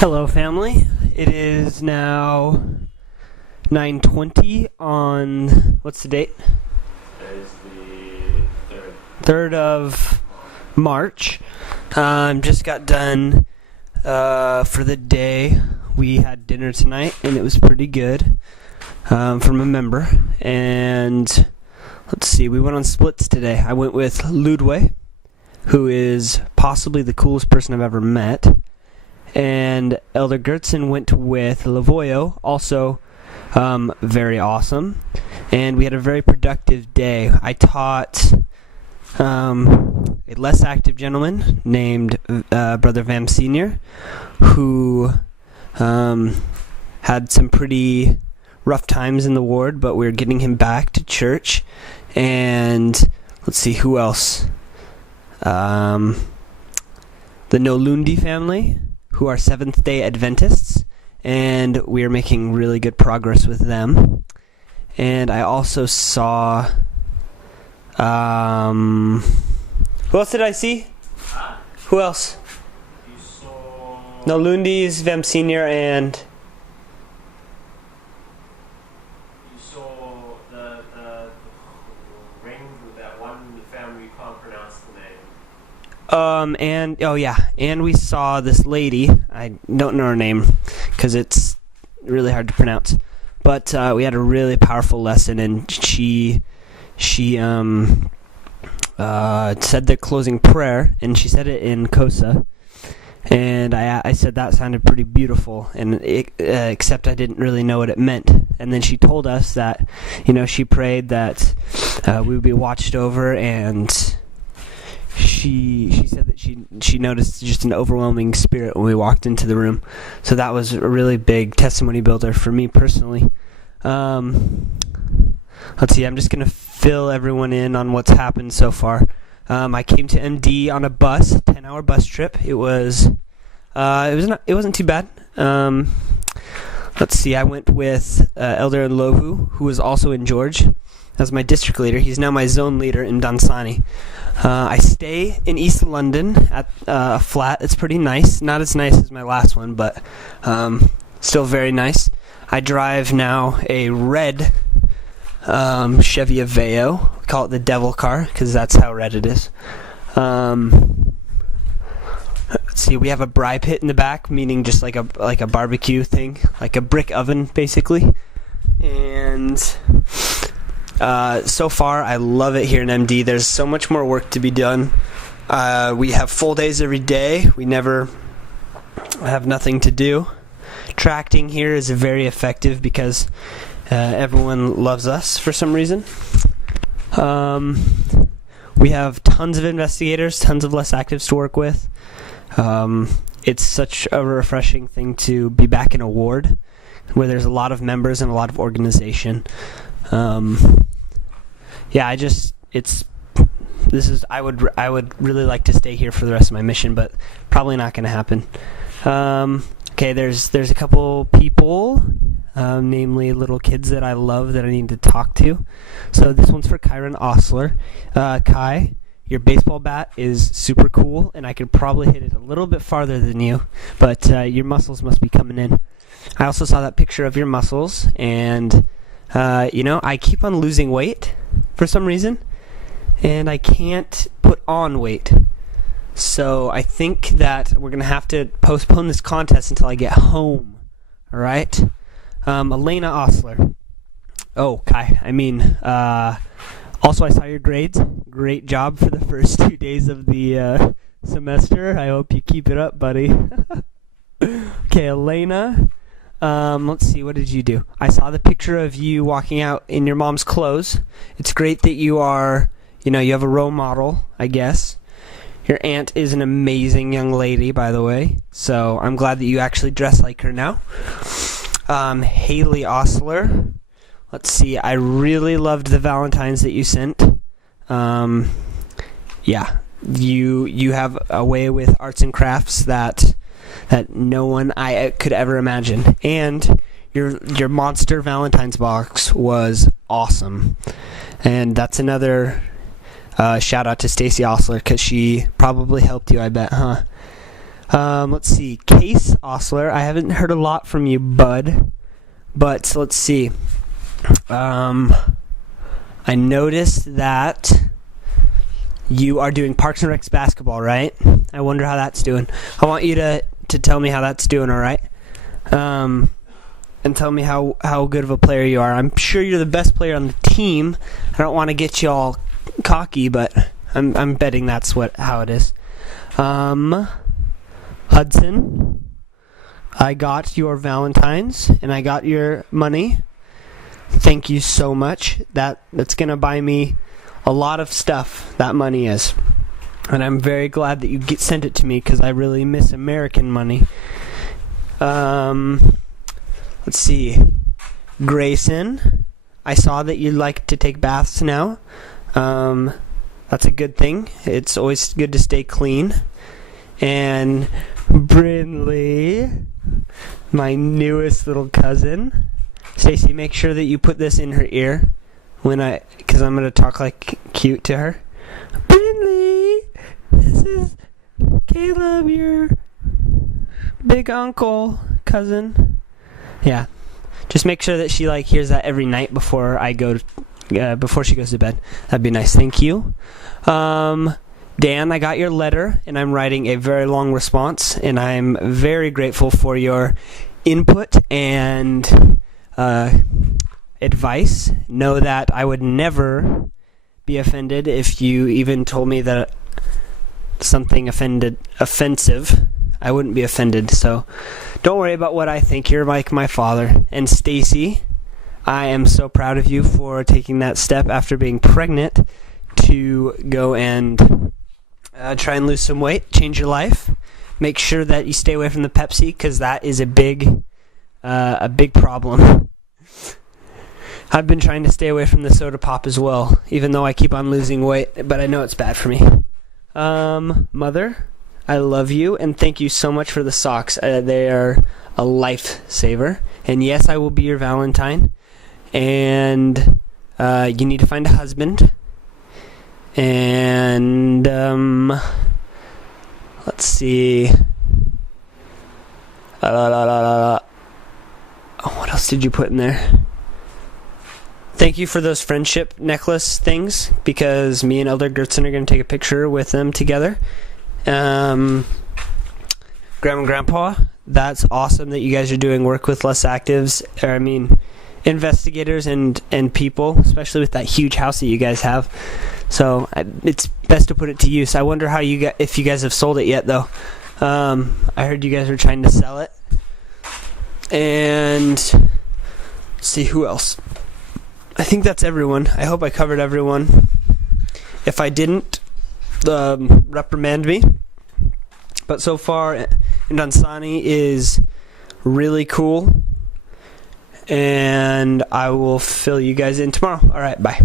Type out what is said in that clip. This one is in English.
Hello, family. It is now 9:20 on, what's the date? It is the 3rd. 3rd of March. Just got done for the day. We had dinner tonight, and it was pretty good from a member. And let's see, we went on splits today. I went with Ludwig, who is possibly the coolest person I've ever met. And Elder Gertzen went with Lavoyo, also very awesome. And we had a very productive day. I taught a less active gentleman named Brother Vam Sr., who had some pretty rough times in the ward, but we're getting him back to church. And let's see, who else? The Nolundi family, who are Seventh-day Adventists, and we are making really good progress with them. And I also saw... who else did I see? Who else? You saw... Nolundis, Vam Senior, and... You saw the ring with that one family you can't pronounce the name. And we saw this lady. I don't know her name because it's really hard to pronounce. But we had a really powerful lesson, and she said the closing prayer, and she said it in Kosa. And I said that sounded pretty beautiful, and except I didn't really know what it meant. And then she told us that, she prayed that we would be watched over, and she said that she noticed just an overwhelming spirit when we walked into the room. So that was a really big testimony builder for me personally. Let's see, I'm just going to fill everyone in on what's happened so far. I came to MD on a bus, 10-hour bus trip. It wasn't too bad. Let's see, I went with Elder Lovu, who was also in George, as my district leader. He's now my zone leader in Dansani. I stay in East London at a flat. It's pretty nice. Not as nice as my last one, but still very nice. I drive now a red Chevy Aveo. We call it the devil car because that's how red it is. Let's see, we have a braai pit in the back, meaning just like a barbecue thing, like a brick oven basically. And so far, I love it here in MD. There's so much more work to be done. We have full days every day. We never have nothing to do. Tracting here is very effective because everyone loves us for some reason. We have tons of investigators, tons of less actives to work with. It's such a refreshing thing to be back in a ward where there's a lot of members and a lot of organization. I would really like to stay here for the rest of my mission, but probably not going to happen. There's a couple people, namely little kids that I love that I need to talk to. So this one's for Kyron Osler. Kai, your baseball bat is super cool, and I could probably hit it a little bit farther than you, but your muscles must be coming in. I also saw that picture of your muscles, and I keep on losing weight for some reason, and I can't put on weight. So I think that we're going to have to postpone this contest until I get home. All right? Elena Osler. Oh, Kai. Also I saw your grades. Great job for the first 2 days of the semester. I hope you keep it up, buddy. Okay, Elena. Let's see, what did you do? I saw the picture of you walking out in your mom's clothes. It's great that you are, you have a role model, I guess. Your aunt is an amazing young lady, by the way, so I'm glad that you actually dress like her now. Haley Osler. Let's see, I really loved the Valentines that you sent. You have a way with arts and crafts that no one I could ever imagine. And your monster Valentine's box was awesome. And that's another shout out to Stacy Osler because she probably helped you, I bet, huh? Let's see. Case Osler. I haven't heard a lot from you, bud. But let's see. I noticed that you are doing Parks and Recs basketball, right? I wonder how that's doing. I want you to tell me how that's doing, all right? And tell me how good of a player you are. I'm sure you're the best player on the team. I don't want to get you all cocky, but I'm betting that's how it is. Hudson, I got your Valentine's and I got your money. Thank you so much. That's gonna buy me a lot of stuff. That money is, and I'm very glad that you sent it to me because I really miss American money. Let's see. Grayson, I saw that you like to take baths now. That's a good thing. It's always good to stay clean. And Brinley, my newest little cousin. Stacy, make sure that you put this in her ear because I'm going to talk like cute to her. Brinley, this is Caleb, your big uncle, cousin. Yeah. Just make sure that she hears that every night before before she goes to bed. That'd be nice. Thank you. Dan, I got your letter, and I'm writing a very long response, and I'm very grateful for your input and advice. Know that I would never be offended if you even told me that something offensive. I wouldn't be offended, so don't worry about what I think. You're like my father. And Stacy, I am so proud of you for taking that step after being pregnant to go and try and lose some weight, change your life. Make sure that you stay away from the Pepsi because that is a big problem. I've been trying to stay away from the soda pop as well, even though I keep on losing weight, but I know it's bad for me. Mother, I love you, and thank you so much for the socks. They are a lifesaver. And yes, I will be your Valentine. And you need to find a husband. And let's see. What else did you put in there? Thank you for those friendship necklace things, because me and Elder Gertson are going to take a picture with them together. Grandma and Grandpa, that's awesome that you guys are doing work with investigators and people, especially with that huge house that you guys have. So it's best to put it to use. I wonder if you guys have sold it yet, though. I heard you guys were trying to sell it. And let's see who else. I think that's everyone. I hope I covered everyone. If I didn't, reprimand me. But so far, Ndansani is really cool. And I will fill you guys in tomorrow. All right, bye.